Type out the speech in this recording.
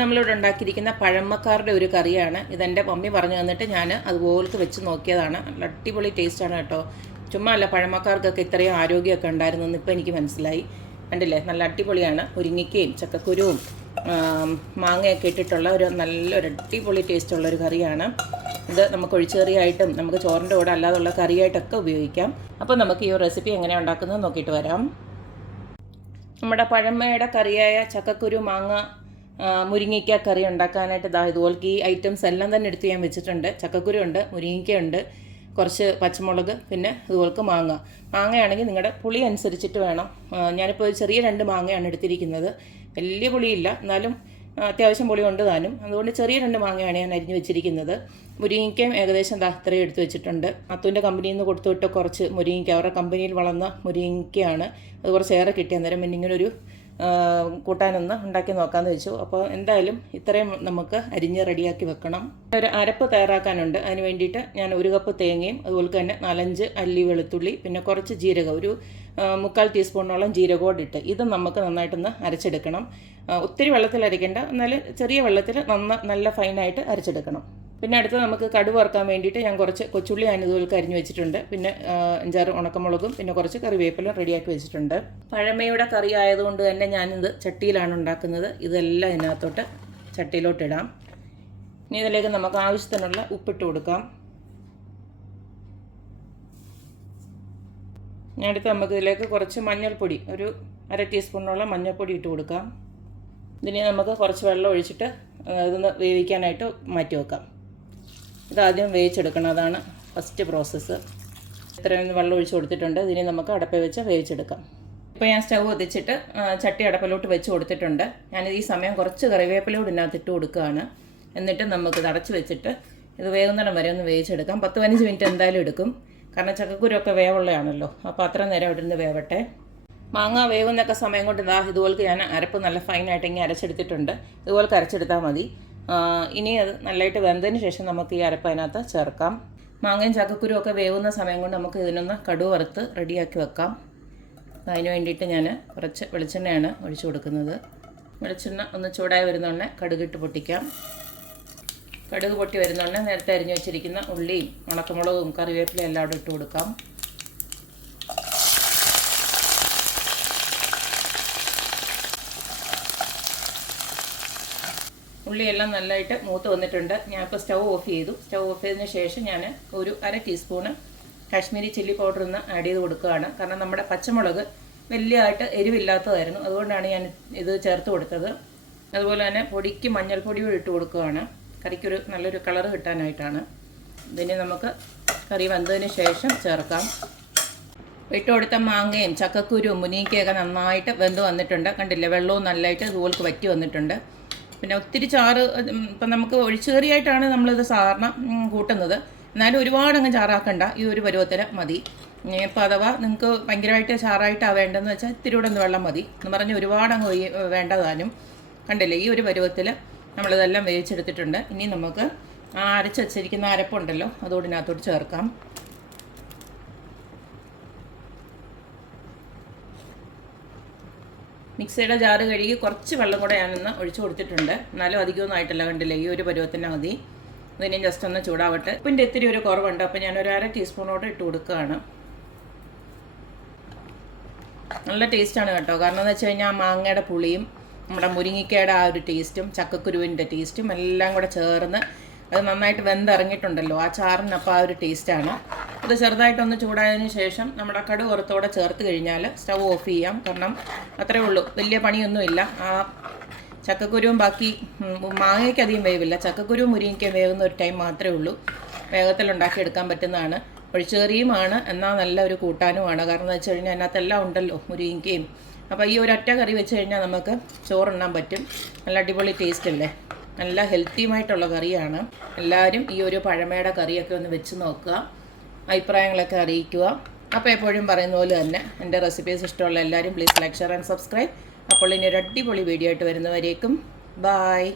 നമ്മളിവിടെ ഉണ്ടാക്കിയിരിക്കുന്ന പഴമക്കാരുടെ ഒരു കറിയാണ്. ഇതെൻ്റെ മമ്മി പറഞ്ഞു തന്നിട്ട് ഞാൻ അതുപോലത്തെ വെച്ച് നോക്കിയതാണ്. നല്ല അടിപൊളി ടേസ്റ്റാണ് കേട്ടോ. ചുമ്മാ അല്ല, പഴമക്കാർക്കൊക്കെ ഇത്രയും ആരോഗ്യമൊക്കെ ഉണ്ടായിരുന്നെന്ന് ഇപ്പോൾ എനിക്ക് മനസ്സിലായി. കണ്ടില്ലേ, നല്ല അടിപൊളിയാണ്. മുരിങ്ങയ്ക്കയും ചക്കക്കുരുവും മാങ്ങയൊക്കെ ഇട്ടിട്ടുള്ള നല്ലൊരു അടിപൊളി ടേസ്റ്റുള്ളൊരു കറിയാണ് ഇത്. നമുക്ക് ഒഴിച്ചുകറിയായിട്ടും നമുക്ക് ചോറിൻ്റെ കൂടെ അല്ലാതുള്ള കറിയായിട്ടൊക്കെ ഉപയോഗിക്കാം. അപ്പോൾ നമുക്ക് ഈ റെസിപ്പി എങ്ങനെയാണ് ഉണ്ടാക്കുന്നത് നോക്കിയിട്ട് വരാം. നമ്മുടെ പഴമയുടെ കറിയായ ചക്കക്കുരു മാങ്ങ മുരിങ്ങയ്ക്ക കറി ഉണ്ടാക്കാനായിട്ട് ഇതുപോലത്തെ ഈ ഐറ്റംസ് എല്ലാം തന്നെ എടുത്ത് ഞാൻ വെച്ചിട്ടുണ്ട്. ചക്കക്കുരു ഉണ്ട്, മുരിങ്ങയ്ക്കയുണ്ട്, കുറച്ച് പച്ചമുളക്, പിന്നെ അതുപോലെ മാങ്ങയാണെങ്കിൽ നിങ്ങളുടെ പുളി അനുസരിച്ചിട്ട് വേണം. ഞാനിപ്പോൾ ചെറിയ 2 മാങ്ങയാണ് എടുത്തിരിക്കുന്നത്. വലിയ പുളിയില്ല, എന്നാലും അത്യാവശ്യം പുളി ഉണ്ട് താനും. അതുകൊണ്ട് ചെറിയ 2 മാങ്ങയാണ് ഞാൻ അരിഞ്ഞ് വെച്ചിരിക്കുന്നത്. മുരിങ്ങയ്ക്കയും ഏകദേശം ഇത്രയും എടുത്ത് വെച്ചിട്ടുണ്ട്. അത്തുവിൻ്റെ കമ്പനിയിൽ നിന്ന് കൊടുത്തുവിട്ട് കുറച്ച് മുരിങ്ങയ്ക്ക, അവരുടെ കമ്പനിയിൽ വളർന്ന മുരിങ്ങയ്ക്കയാണ്. അത് കുറച്ച് ഏറെ കിട്ടിയ നേരം പിന്നെ ഇങ്ങനൊരു കൂട്ടാനൊന്ന് ഉണ്ടാക്കി നോക്കാമെന്ന് വെച്ചു. അപ്പോൾ എന്തായാലും ഇത്രയും നമുക്ക് അരിഞ്ഞ് റെഡിയാക്കി വെക്കണം. ഒരു അരപ്പ് തയ്യാറാക്കാനുണ്ട്. അതിന് വേണ്ടിയിട്ട് ഞാൻ 1 കപ്പ് തേങ്ങയും അതുപോലെ തന്നെ 4-5 അല്ലി വെളുത്തുള്ളി, പിന്നെ കുറച്ച് ജീരകം, ഒരു 3/4 ടീസ്പൂണോളം ജീരകോട് ഇട്ട് ഇത് നമുക്ക് നന്നായിട്ടൊന്ന് അരച്ചെടുക്കണം. ഒത്തിരി വെള്ളത്തിൽ അരയ്ക്കേണ്ട, എന്നാൽ ചെറിയ വെള്ളത്തിൽ നല്ല ഫൈനായിട്ട് അരച്ചെടുക്കണം. പിന്നെ അടുത്ത് നമുക്ക് കടുക് വറുക്കാൻ വേണ്ടിയിട്ട് ഞാൻ കുറച്ച് കൊച്ചുള്ളി ഇതുപോലെ അരിഞ്ഞ് വെച്ചിട്ടുണ്ട്. പിന്നെ 5-6 ഉണക്കമുളകും പിന്നെ കുറച്ച് കറിവേപ്പിലും റെഡിയാക്കി വെച്ചിട്ടുണ്ട്. പഴമയുടെ കറി ആയതുകൊണ്ട് തന്നെ ഞാനിത് ചട്ടിയിലാണ് ഉണ്ടാക്കുന്നത്. ഇതെല്ലാം ഇതിനകത്തോട്ട് ചട്ടിയിലോട്ട് ഇടാം. ഇനി ഇതിലേക്ക് നമുക്ക് ആവശ്യത്തിനുള്ള ഉപ്പിട്ട് കൊടുക്കാം. ഇനി അടുത്ത് നമുക്ക് ഇതിലേക്ക് കുറച്ച് മഞ്ഞൾപ്പൊടി, ഒരു 1/2 ടീസ്പൂണോളം മഞ്ഞൾപ്പൊടി ഇട്ട് കൊടുക്കാം. ഇതിനെ നമുക്ക് കുറച്ച് വെള്ളം ഒഴിച്ചിട്ട് അതൊന്ന് വേവിക്കാനായിട്ട് മാറ്റി വെക്കാം. ഇതാദ്യം വേവിച്ചെടുക്കണം, അതാണ് ഫസ്റ്റ് പ്രോസസ്സ്. ഇത്രയും വെള്ളം ഒഴിച്ച് കൊടുത്തിട്ടുണ്ട്. ഇതിനെ നമുക്ക് അടപ്പിൽ വെച്ച് വേവിച്ചെടുക്കാം. ഇപ്പോൾ ഞാൻ സ്റ്റൗ കത്തിച്ചിട്ട് ചട്ടി അടപ്പിലോട്ട് വെച്ച് കൊടുത്തിട്ടുണ്ട്. ഞാനിത് ഈ സമയം കുറച്ച് കറിവേപ്പിലൂടെ ഇതിനകത്ത് ഇട്ട് കൊടുക്കുകയാണ്. എന്നിട്ട് നമുക്കിത് അടച്ച് വെച്ചിട്ട് ഇത് വേകുന്നിടം വരെ ഒന്ന് വേവിച്ചെടുക്കാം. 10-15 മിനിറ്റ് എന്തായാലും എടുക്കും, കാരണം ചക്കക്കുരൊക്കെ വേവുള്ളതാണല്ലോ. അപ്പോൾ അത്ര നേരം അവിടെ നിന്ന് വേവട്ടെ. മാങ്ങ വേവുന്നൊക്കെ സമയം കൊണ്ട് ഇതുപോലെ ഞാൻ അരപ്പ് നല്ല ഫൈനായിട്ട് ഇങ്ങനെ അരച്ചെടുത്തിട്ടുണ്ട്. ഇതുപോലെ അരച്ചെടുത്താൽ മതി. ഇനി അത് നല്ലതായിട്ട് വെന്തതിന് ശേഷം നമുക്ക് ഈ അരപ്പ് അതിനകത്ത് ചേർക്കാം. മാങ്ങയും ചക്കക്കുരും ഒക്കെ വേവുന്ന സമയം കൊണ്ട് നമുക്ക് ഇതിനൊന്ന് കടുക് വറുത്ത് റെഡിയാക്കി വെക്കാം. അതിന് വേണ്ടിയിട്ട് ഞാൻ കുറച്ച് വെളിച്ചെണ്ണയാണ് ഒഴിച്ചു കൊടുക്കുന്നത്. വെളിച്ചെണ്ണ ഒന്ന് ചൂടായി വരുന്നോടനെ കടുകിട്ട് പൊട്ടിക്കാം. കടുക് പൊട്ടി വരുന്നോടനെ നേരത്തെ അരിഞ്ഞു വെച്ചിരിക്കുന്ന ഉള്ളിയും ഉണക്കമുളകും കറിവേപ്പിലയും എല്ലാം അവിടെ ഇട്ട് കൊടുക്കാം. ഉള്ളിയെല്ലാം നല്ലതായിട്ട് മൂത്ത് വന്നിട്ടുണ്ട്. ഞാനിപ്പോൾ സ്റ്റൗ ഓഫ് ചെയ്തു. സ്റ്റൗ ഓഫ് ചെയ്തതിന് ശേഷം ഞാൻ ഒരു 1/2 ടീസ്പൂണ് കാശ്മീരി ചില്ലി പൗഡർ ഒന്ന് ആഡ് ചെയ്ത് കൊടുക്കുകയാണ്. കാരണം നമ്മുടെ പച്ചമുളക് വലിയതായിട്ട് എരിവില്ലാത്തതായിരുന്നു, അതുകൊണ്ടാണ് ഞാൻ ഇത് ചേർത്ത് കൊടുത്തത്. അതുപോലെ തന്നെ പൊടിക്ക് മഞ്ഞൾപ്പൊടി ഇട്ട് കൊടുക്കുകയാണ്, കറിക്കൊരു നല്ലൊരു കളർ കിട്ടാനായിട്ടാണ്. ഇതിന് നമുക്ക് കറി വെന്തതിന് ശേഷം ചേർക്കാം. ഇട്ട് കൊടുത്ത മാങ്ങയും ചക്കക്കുരുവും മുരിങ്ങയ്ക്കയൊക്കെ നന്നായിട്ട് വെന്ത് വന്നിട്ടുണ്ട്. കണ്ടില്ലേ, വെള്ളവും നല്ലതായിട്ട് ഇതുപോലെ വറ്റി വന്നിട്ടുണ്ട്. പിന്നെ ഒത്തിരി ചാറ് ഇപ്പം നമുക്ക് ഒഴിച്ചുകറിയായിട്ടാണ് നമ്മളിത് സാധാരണ കൂട്ടുന്നത്. എന്നാലും ഒരുപാടങ്ങ് ചാറാക്കണ്ട, ഈ ഒരു പരുവത്തിന് മതി. ഇപ്പോൾ അഥവാ നിങ്ങൾക്ക് ഭയങ്കരമായിട്ട് ചാറായിട്ടാണ് വേണ്ടതെന്ന് വെച്ചാൽ ഇത്തിരി കൂടെ ഒന്ന് വെള്ളം മതി എന്ന് പറഞ്ഞ് ഒരുപാടങ്ങ് വേണ്ടതാനും. കണ്ടില്ലേ, ഈ ഒരു പരുവത്തിൽ നമ്മളിതെല്ലാം വേവിച്ചെടുത്തിട്ടുണ്ട്. ഇനി നമുക്ക് അരച്ച് വച്ചിരിക്കുന്ന അരപ്പുണ്ടല്ലോ അതോടെ ഇതിനകത്തോട്ട് ചേർക്കാം. മിക്സിയുടെ ജാറ് കഴുകി കുറച്ച് വെള്ളം കൂടെ ഞാനൊന്ന് ഒഴിച്ചു കൊടുത്തിട്ടുണ്ട്. എന്നാലും അധികമൊന്നും ആയിട്ടില്ല. കണ്ടില്ലേ, ഈ ഒരു പരുവത്തിന് മതി. ഇതിനെ ജസ്റ്റ് ഒന്ന് ചൂടാവട്ടെ. ഉപ്പിൻ്റെ ഇത്തിരി ഒരു കുറവുണ്ട്, അപ്പോൾ ഞാനൊരു 1/2 ടീസ്പൂണോടെ ഇട്ട് കൊടുക്കുകയാണ്. നല്ല ടേസ്റ്റാണ് കേട്ടോ. കാരണം എന്ന് വെച്ച് കഴിഞ്ഞാൽ മാങ്ങയുടെ പുളിയും നമ്മുടെ മുരിങ്ങയ്ക്കയുടെ ആ ഒരു ടേസ്റ്റും ചക്കക്കുരുവിൻ്റെ ടേസ്റ്റും എല്ലാം കൂടെ ചേർന്ന് അത് നന്നായിട്ട് വെന്തിറങ്ങിയിട്ടുണ്ടല്ലോ, ആ ചാറിനപ്പോൾ ആ ഒരു ടേസ്റ്റാണ്. ഇത് ചെറുതായിട്ടൊന്ന് ചൂടായതിന് ശേഷം നമ്മുടെ കടുക് വറുത്തോടെ ചേർത്ത് കഴിഞ്ഞാൽ സ്റ്റൗ ഓഫ് ചെയ്യാം. കാരണം അത്രയേ ഉള്ളൂ, വലിയ പണിയൊന്നുമില്ല. ആ ചക്കക്കുരുവും ബാക്കി മാങ്ങയ്ക്ക് അധികം വേവില്ല, ചക്കക്കുരുവും മുരിങ്ങയ്ക്കയും വേവുന്ന ഒരു ടൈം മാത്രമേ ഉള്ളൂ. വേഗത്തിൽ ഉണ്ടാക്കിയെടുക്കാൻ പറ്റുന്നതാണ്. ഒഴിച്ചുകറിയുമാണ്, എന്നാൽ നല്ല ഒരു കൂട്ടാനുമാണ്. കാരണം എന്ന് വെച്ച് കഴിഞ്ഞാൽ അതിനകത്തെല്ലാം ഉണ്ടല്ലോ, മുരിങ്ങയ്ക്കയും. അപ്പോൾ ഈ ഒരൊറ്റ കറി വെച്ച് കഴിഞ്ഞാൽ നമുക്ക് ചോറുണ്ണാൻ പറ്റും. നല്ല അടിപൊളി ടേസ്റ്റ് അല്ലേ, നല്ല ഹെൽത്തിയുമായിട്ടുള്ള കറിയാണ്. എല്ലാവരും ഈ ഒരു പഴമയുടെ കറിയൊക്കെ ഒന്ന് വെച്ച് നോക്കുക, അഭിപ്രായങ്ങളൊക്കെ അറിയിക്കുക. അപ്പോൾ എപ്പോഴും പറയുന്ന പോലെ തന്നെ എൻ്റെ റെസിപ്പീസ് ഇഷ്ടമുള്ള എല്ലാവരും please like, share and subscribe. അപ്പോൾ ഇനി ഒരു അടിപൊളി വീഡിയോ ആയിട്ട് വരുന്നവരേക്കും ബായ്.